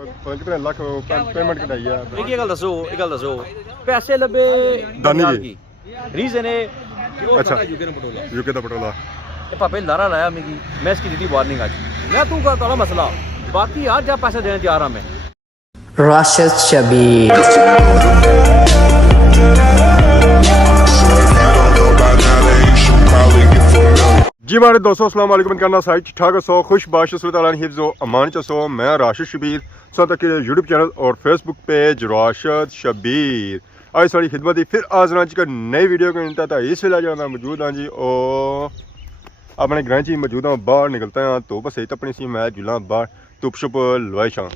कितने लाख पेमेंट कटाई है एक गल दसो पैसे लबे दानी जी रीजन है अच्छा यूके दा पटोला पापे लारा लाया मिगी मैं इसकी दी वार्निंग आज मैं तू का ताला मसला बाकी आज जा पैसे देने तैयार हां मैं Rashid Shabir जी हमारे दोस्तों अस्सलाम वालेकुम करना साइट ठाक सो खुश बाश हिफ्ज़ो अमान चसो मैं राशिद शबीर सो तक यूट्यूब चैनल और फेसबुक पेज राशिद शबीर आज सारी खिदमत ही फिर आज रांची का नई वीडियो का इंतहा था इस वेला जो मौजूद हाँ जी और अपने ग्रह च मौजूद हाँ बाहर निकलते हैं धुप सही तपनी सी मैं जुला बाहर धुप शुप लवाई छा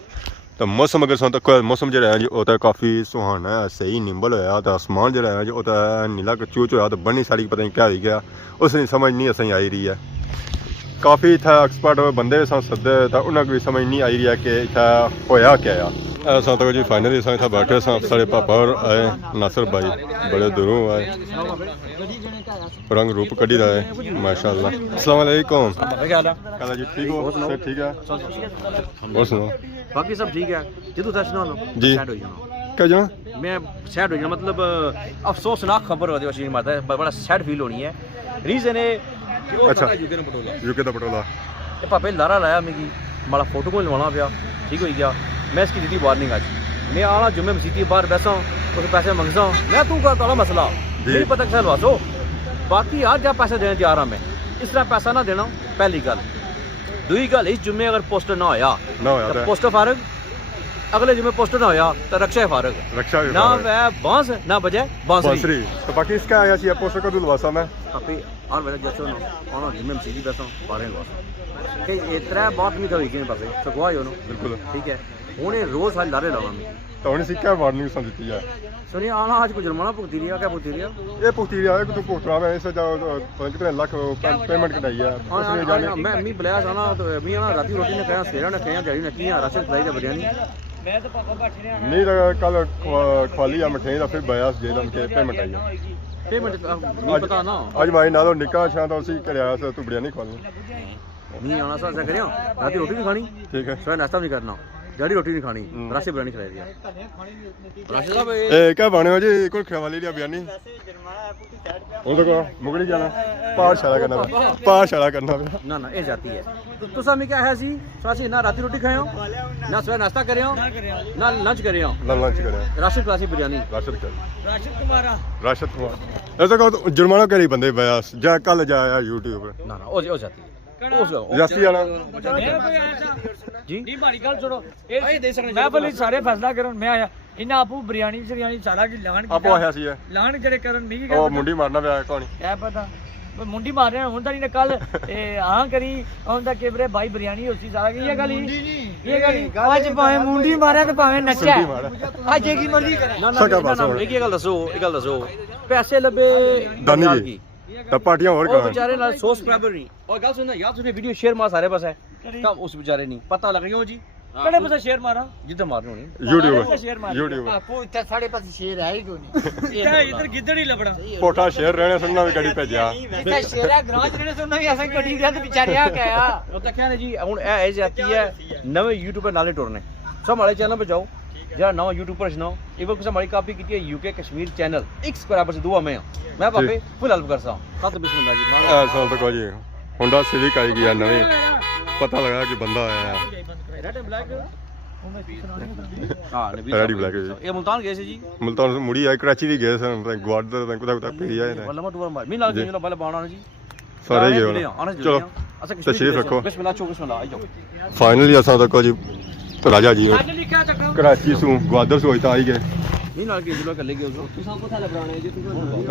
तो मौसम अगर सुन तक मौसम जो है जी वो तो काफ़ी सुहाना है सही निंबल होया तो आसमान जो है जी वो तो नीला चूच होया तो बनी सारी पता नहीं क्या हो गया उसने समझ नहीं असें आई रही है काफ़ी इतना एक्सपर्ट बंदे भी सदे तो उन्हें भी समझ नहीं आई रही है कि इतना होया क्या है अस तक जी फाइनली अस इतना बैठे साढ़े पापा और आए नासिर भाई बड़े दूरों आए रंग रूप कड़ी रहा है माशाल्लाह। अस्सलाम वालेकुम जी ठीक हो सब ठीक है और सुनो बाकी सब ठीक है जदों तक सुना लो जी सैड हो जाना क्या जाना मैं सैड हो जाना मतलब अफसोसनाक खबर होती है माता है बड़ा सैड फील होनी है रीजन है कि वो अच्छा यूके दा पटोला ये पापे लारा लाया मिगी माड़ा फोटो को लवाना पिया ठीक हो गया मैं इसकी दी वार्निंग आज मैं आना जुम्मे मसीती बाहर बैसा उस पैसे मंगसा मैं तू का ताला मसला नहीं पता कैसे लवासो बाकी आज जा पैसे देने तैयार हां मैं इस तरह पैसा ना देना पहली गल दूई गल इस जुम्मे अगर पोस्टर ना होया तो पोस्टर फारग अगले जुम्मे पोस्टर ना होया तो रक्षा फारग रक्षा ना वह बांस ना बजे बांसुरी तो बाकी इसका आया छी पोस्टर का दुलवासा मैं पापी और मेरा जैसे ना आना जुम्मे मसीती बैसा बारे लवासा कि इतना बात नहीं करी कि पापे सकवा हो बिल्कुल ठीक है हुणे रोज हाल लारे लावा मैं तो उन्हें सिक्का वार्निंग सन दी है सुनिए आना आज को जुर्माना भुगती लिया क्या भुगती लिया ये पुख्ती लिया है कि तू पोस्टर में ऐसे जाओ कितने लाख पेमेंट कटाई है उसने जाने मैं मी बुलाया जाना तो मी ना राती रोटी ने कहा सेरा ने कहा जड़ी ने किया राशन खलाई दा बिरयानी मैं तो पापा बैठे रहे नहीं लगा कल खवाली या मिठाई दा फिर बयास दे दम के पेमेंट आई है पेमेंट नहीं पता ना आज भाई ना तो निकाह छा तो उसी करया से तू बिरयानी खवा नहीं आना सा ऐसा करियो राती रोटी नहीं खानी ठीक है सुबह नाश्ता नहीं करना जड़ी रोटी नहीं खानी राशि बिरयानी खिलाई दिया राशि साहब ए क्या बने हो जी कोई खवाली लिया बिरयानी उन तो मुगड़ी जाना पार शाला करना ना ना ये जाती है तो तुसा में क्या है सी सासी ना राती रोटी खायो ना सुबह नाश्ता करियो ना लंच करियो राशिद क्लासी बिरयानी राशिद कुमार ऐसा कहो जुर्माना करी बंदे बयास जा कल जाया यूट्यूब पर ना ना ओ जाती जाती वाला जी नहीं मारी गल छोड़ो ए दे सकने मैं बोली सारे फैसला करन मैं आया इना आपू बिरयानी बिरयानी सारा की लान आपो आया सी है लान जड़े करन मी ओ मुंडी मारना पे आया कौन क्या पता मुंडी मार रहे हुंदा नहीं कल ए हां करी हुंदा केबरे भाई बिरयानी होसी सारा की ये गली आज भावे मुंडी मारे तो भावे नचा आज की मर्जी करे ना एक गल दसो पैसे लबे दानी जी तब पार्टियां और कर बेचारे ना 100 सब्सक्राइबर नहीं और गल सुनना यार तूने वीडियो शेयर मार सारे पास है कम उस बेचारे नहीं पता लग गया जी कड़े पास शेयर मारा जितना मारने होनी यूट्यूब आपको इतना साढ़े पास शेयर है ही कोनी इधर गिद्दड़ ही लबड़ा पोटा शेयर रहने सुनना भी गड़ी भेजा इतना शेयर है ग्रांच रहने सुनना भी ऐसा गड़ी गया तो बेचारे आ गया ਉਹ ਤਾਂ ਕਹਿੰਦੇ ਜੀ ਹੁਣ ਇਹ ਜਾਤੀ ਹੈ ਨਵੇਂ ਯੂਟਿਊਬਰ ਨਾਲੇ ਟੁਰਨੇ ਸੋ ਹਮਾਰੇ ਚੈਨਲ पे जाओ जरा नवा यूट्यूबर सुनाओ एक बार हमारी कॉपी की है यूके कश्मीर चैनल एक सब्सक्राइबर से दुआ में मैं पापे फुल हेल्प करता हूं साथ बिस्मिल्लाह जी ऐसा तो कोई होंडा सिविक आई गया नवी पता लगा कि बंदा आया है रेड ब्लैक हां रेडी ब्लैक ये मुल्तान गए थे जी मुल्तान से मुड़ी आई कराची भी गए थे ग्वाडर तक तक फिर आए ने वल्लमा टूर मार मी लग गई पहले बाणा जी सारे गए चलो तशरीफ रखो बिस्मिल्लाह चो बिस्मिल्लाह आ जाओ फाइनली असा तक जी तो राजा जी कराची सु ग्वादर से होता आई गए नहीं नाल के जुला कर ले गए उसको कोथा लबराने जी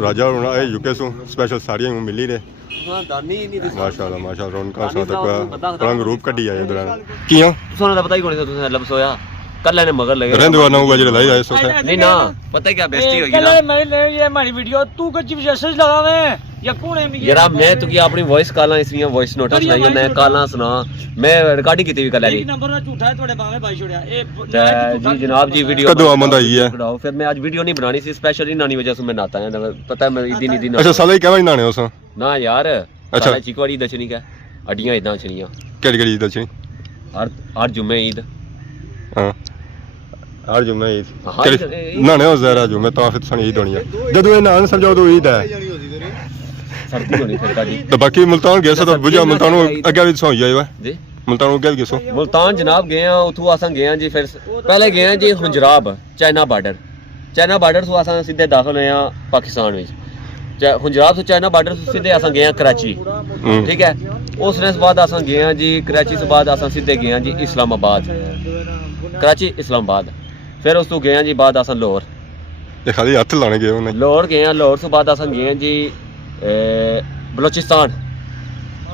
राजा होना है यूके सु स्पेशल साड़ियां मिली ने हां दानी नहीं माशाल्लाह उनका साथ तक रंग रूप कड्डी आए इधर किया सोना दा पता ही कोनी तुसे लब सोया कल लेने मगर लगे रहंदवा 9 बजे लाई आए सो नहीं ना पता है क्या बेइज्जती होगी ना कल मैं ले ये हमारी वीडियो तू कुछ मैसेज लगा मैं या कौन है यार मैं तो की अपनी वॉइस कॉल इसलिए वॉइस नोट सुनाई मैं कॉल सुना मैं रिकॉर्डिंग की थी कल एक नंबर झूठा है थोड़े बावे भाई छोड़या ए जी जनाब जी वीडियो कदों आमद आई है फिर मैं आज वीडियो नहीं बनानी सी स्पेशली नानी वजह से मैं नाता है पता है मैं इदी अच्छा साले क्या नाने हो ना यार अच्छा चिकवाड़ी दशनी का अड्डियां इदां छनियां केड़ी केड़ी दशनी हर जुम्मे ईद हां हर जुम्मे ईद हाँ, ईद- नहाने हो ज़रा जुम्मे तो फिर सानी ईद होनी है जब ये नहान समझो तो ईद है सर्दी होनी फिर जी तो बाकी मुल्तान गए सो तो बुझा मुल्तान अगे भी सो जाए जी मुल्तान अगे भी गए सो मुल्तान जनाब गए हैं उथू असां गए हैं जी फिर पहले गए हैं जी हुंजराब चाइना बार्डर तो असां सीधे दाखिल होए हैं पाकिस्तान में हुंजराब तो चाइना बार्डर तो सीधे असां गए हैं कराची ठीक है उसने बाद असां गए हैं जी कराची से बाद असां सीधे गए हैं जी इस्लामाबाद कराची इस्लामाबाद फिर उस तो गए हैं जी बाद असां लाहौर ये खाली हथ लाने गए उन्हें लाहौर गए हैं लाहौर से बाद असां गए हैं जी बलोचिस्तान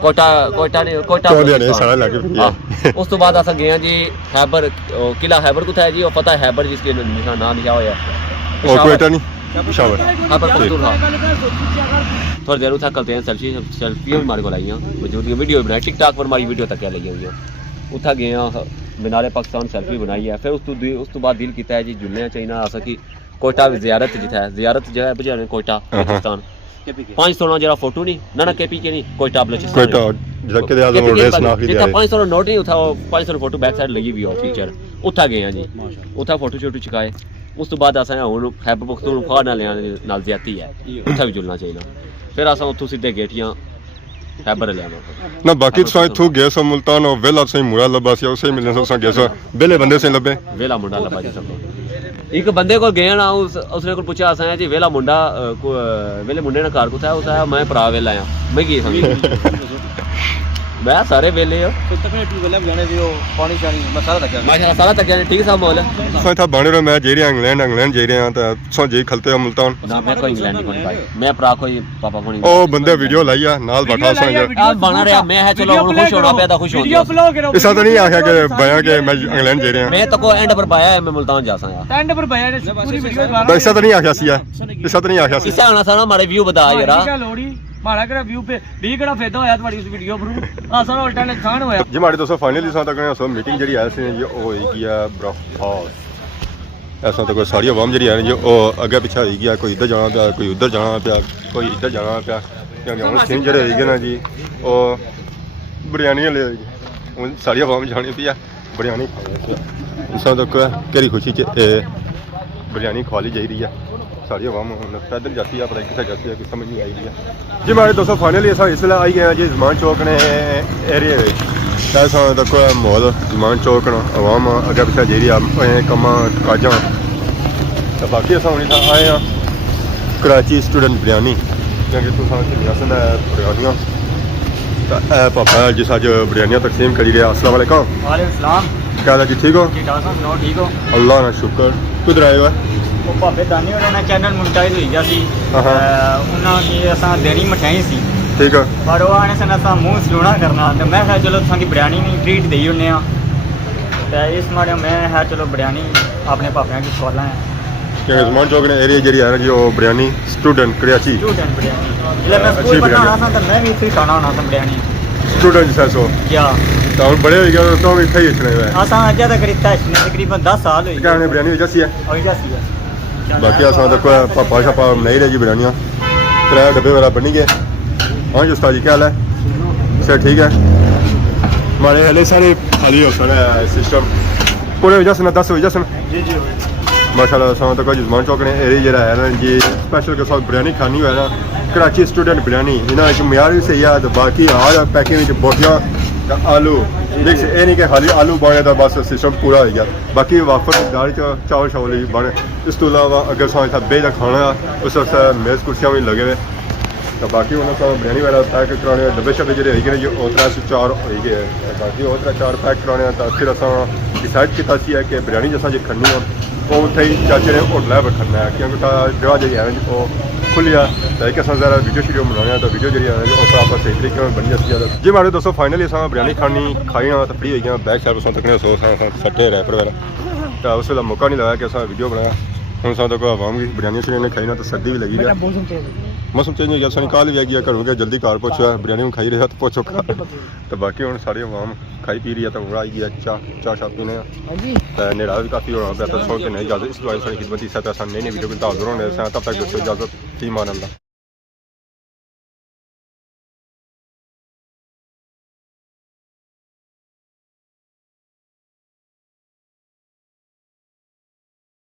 कोयटा नहीं सारा लागे हाँ उस तो बाद असां गए हैं जी हैबर किला हैबर कुछ है जी और पता है हैबर जिसके निशान नाम लिखा हुआ है और कोयटा नहीं शावर हैबर पख्तूनख्वा थोड़ी देर उठा करते हैं सेल्फी भी हमारे को लाई मौजूद वीडियो बनाई टिकटॉक पर हमारी वीडियो तक क्या लगी हुई है उठा गए हैं मीनारे पाकिस्तान सेल्फी बनाई है फिर उस तो बाद दिल किया है जी जुलने चाहिए अस कि कोयटा जियारत जिता है जियारत जगह बुझाने कोयटा पाकिस्तान 500 जरा फोटो नहीं ना केपी के नहीं कोयटा बलोचिस्तान कोयटा जके दे आजम रेस ना ही जितना 500 नोट नहीं उठा 500 फोटो बैक साइड लगी हुई है पिक्चर उठा गए हैं जी उठा फोटो शोटो चुकाए उस तो बाद असें हुन हैबर पख्तूनख्वा नाल ज्यादती है उत्थे भी जुलना चाहिए फिर असें उत्थों सीधे गेठियां हैबर ले आना ना बाकी तो इथों गए सो मुल्तान और वेला सही मुरा लबा सी उसे मिलने सो गए सो बेले बंदे से लबे वेला मुंडा लबा जी सब एक बंदे को गए ना उसने को पूछा असें जी वेला मुंडा वेले मुंडे ने घर कुछ है उस आया मैं भरा वेला आया मैं की समझ मैं सारे वेले हो तकने टू वेला जाने दियो पानी शानी मैं सारा तक गया ठीक सा माहौल है सो था बने रो मैं जेरी इंग्लैंड जे रहे हैं तो सो जे खलते हो मुल्तान ना मैं कोई इंग्लैंड नहीं भाई मैं भरा कोई पापा को नहीं ओ बंदे वीडियो लाइया नाल बैठा सो आज बना रहा मैं है चलो हुन खुश होना पे तो खुश हो वीडियो ब्लॉग करो ऐसा तो नहीं आखिया कि बया के मैं इंग्लैंड जे रहे हैं मैं तो को एंड पर बाया है मैं मुल्तान जा सा यार एंड पर भैया ने पूरी वीडियो तो ऐसा तो नहीं आखिया सी ऐसा तो नहीं आखिया सी इसे आना सारा हमारे व्यू बता यार लोड़ी माड़ा करा व्यू पे 20 कड़ा फायदा होया तुम्हारी उस वीडियो पर आ सारा उल्टा नुकसान होया जी हमारे दोस्तों फाइनली सा तक सो मीटिंग जी आई सी जी होगी है ब्रॉडकास्ट ऐसा तो कोई सारी आवाम जी है जी अगे पिछे होगी है कोई इधर जाना पाया कोई उधर जाना पाया कोई इधर जाना पाया क्योंकि हम सीन जो होगी ना जी वो बिरयानी ले हूँ सारी आवाम जानी पी है बिरयानी खाने तक केरी खुशी बिरयानी खवा ली जा रही है सारी आवाम पैदल जाती है पता कितना जाती है कि समझ नहीं आई रही है जी हमारे दोस्तों फाइनली अस इसलिए आई गए हैं जी जमान चौक ने एरिए ऐसा तक माहौल जमान चौक न आवाम अगर पिछले जी रही कम काजा तो बाकी अस हूँ इतना आए हैं कराची स्टूडेंट बिरयानी क्योंकि तुम सन बिरयानियाँ तो पापा जिस अज बिरयानियाँ तकसीम करी रहा अस्सलाम वालेकुम क्या हाल है जी ठीक हो ठीक हो अल्लाह ना शुक्र किधर आए हो भापे दानी और चैनल मोनेटाइज हो गया सी उन्होंने असां देनी मठाई सी ठीक है पर वो आने सन असां मुंह सलूना करना तो मैं कहा चलो तुसां की बिरयानी नहीं ट्रीट देई उन्ने तो इस मारे मैं है चलो बिरयानी अपने पापा की खवाला है कि जमान चौक ने एरिया जी है ना जी वो बिरयानी स्टूडेंट कराची स्टूडेंट बिरयानी जिसले मैं स्कूल पढ़ना होना था तो मैं भी इत्थे खाना होना था बिरयानी स्टूडेंट सो क्या तो हम बड़े हो गए तो हम इत्थे ही इछने हुए असां अज्जा तक रिश्ता इसने तकरीबन 10 साल हो क्या ने बिरयानी जैसी है गए जासी है बाकी अस तक पापा शापा नहीं रहे जी बिरयानियाँ 3 डब्बे वगैरह बनी गए हाँ जी उस्ताद जी क्या हाल है सर ठीक है हमारे हले सारे खाली हो सारा सिस्टम पूरे वजह से 10 वजह से जी जी माशाल्लाह अस तक जमान चौक ने एरिया जरा है ना जी स्पेशल के साथ बिरयानी खानी हुआ है ना कराची स्टूडेंट बिरयानी इन्होंने म्यार भी सही है तो बाकी हर पैकिंग बोटियाँ आलू मिक्स ये नहीं कि खाली आलू बने तो बस सिस्टम पूरा हो गया बाकी वाफर दाल चावल शावल बने इस तो अलावा अगर सा बेज का खाना उस वक्त मेज़ कुर्सियाँ भी लगे हुए तो बाकी उन्होंने बिरयानी वगैरह पैक कराने डब्बे शब्बे जो है जी 3 से 4 हो गए बाकी और 4 पैक कराने तो फिर अस डिसाइड किया कि बिरयानी जैसा जो खड़नी है वो उत्थे ही चाचे ने होटल पर खड़ना है क्योंकि जगह जी है वो खुली है तो एक जरा वीडियो बनाने तो वीडियो जी उस आप सही तरीके में बनी जाती जी हमारे दोस्तों फाइनली अस बिरयानी खानी खाई तो फ्री हो गया बैक साइड उस तक सो सट्टे रैपर वगैरह तो उस वे मौका नहीं लगा कि अस वीडियो बनाया हूँ सब तक आवाम की बिरयानी शरियानी खाई ना तो सर्दी भी लगी है मौसम चेंज हो गया सा निकाल भी गया घरों गया जल्दी घर पहुँचा बिरयानी खाई रहा तो पहुँचो तो बाकी हूँ सारी आवाम खाई पी रही है तो हूँ आई गया चाह शाह पीने तो नेड़ा भी काफ़ी होना पाया तो सौ के नहीं इजाजत इस बारे सारी खिदमत इस तरह नई वीडियो के हाजिर होने तब तक इजाजत ही मान अल्लाह।